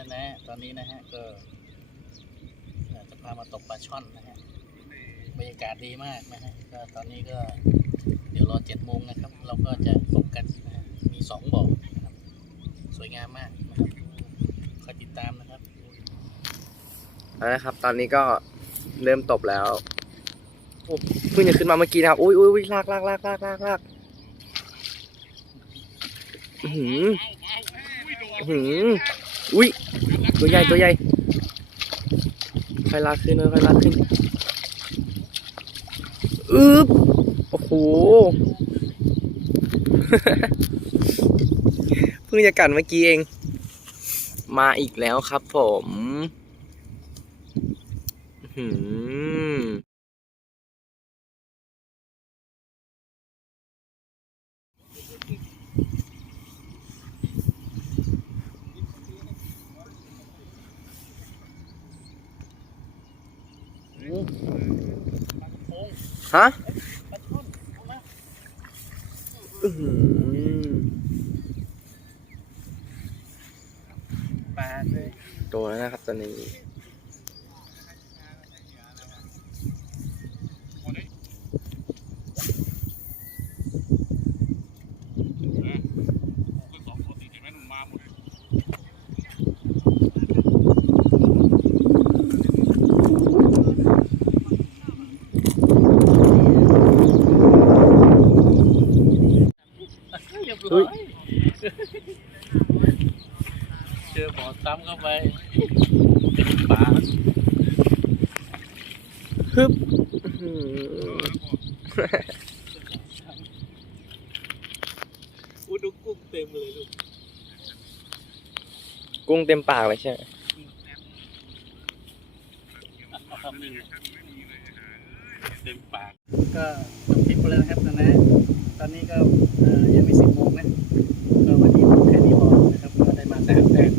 นะนะตอนนี้นะฮะก็เอ่อจะพามาตกปลาช่อนนะฮะบรรยากาศดีมากนะฮะก็ตอนนี้ก็เดี๋ยวรอเจ็ดโมงนะครับ เราก็จะตกกันนะฮะมีสองบ่อนะครับ สวยงามมากนะครับคอยติดตามนะครับเอาละครับ ตอนนี้ก็เริ่มตบแล้วโอ้เพิ่งจะขึ้นมาเมื่อกี้นะครับอุ้ยอุ้ยอุ้ยลากลากลากลากลากลากอื้อหืออื้อหือ อุ้ยตัวใหญ่ตัวใหญ่ค่อยลาขึ้นค่อยลาขึ้นอึ๊บโอ้โหเพิ่งจะกัดเมื่อกี้เอง มาอีกแล้วครับผมหือ ฮะปลาช่อนเอามาอื้อหือปลาเลยโตแล้วนะครับตอนนี้ เรียบร้อยเจอบ่อซ้ำเข้าไปเป็นปลาฮึบอื้อหืออู้ดูกุ้งเต็มเลยลูกกุ้งเต็มปากเลยใช่ไหมเอาคำหนึ่งเต็มปากก็จบคลิปไปแล้วนะครับนะนะ ตอนนี้ก็ยังไม่สิบโมงนะก็วันนี้แค่นี้พอนะครับก็ได้มาแสบแดง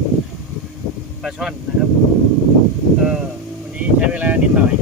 ปลาช่อนนะครับก็วันนี้ใช้เวลานิดหน่อย